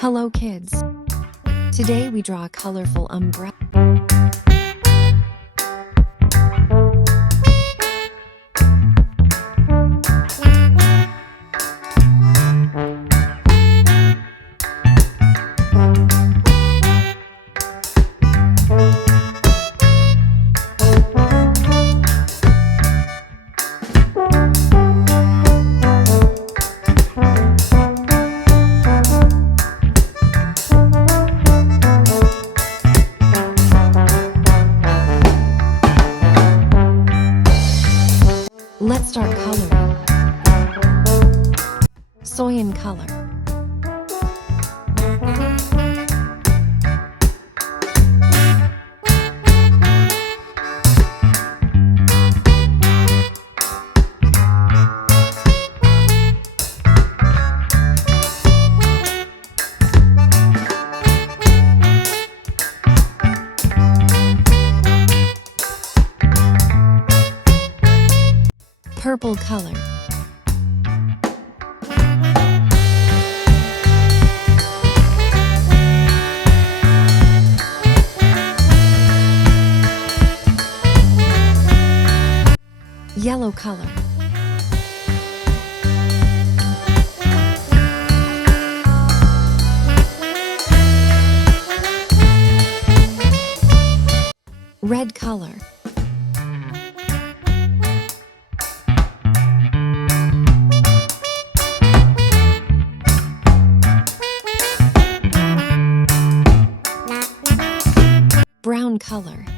Hello kids! Today we draw a colorful umbrella. Let's start coloring. Soy in color. Purple color. Yellow color. Red color. Brown color.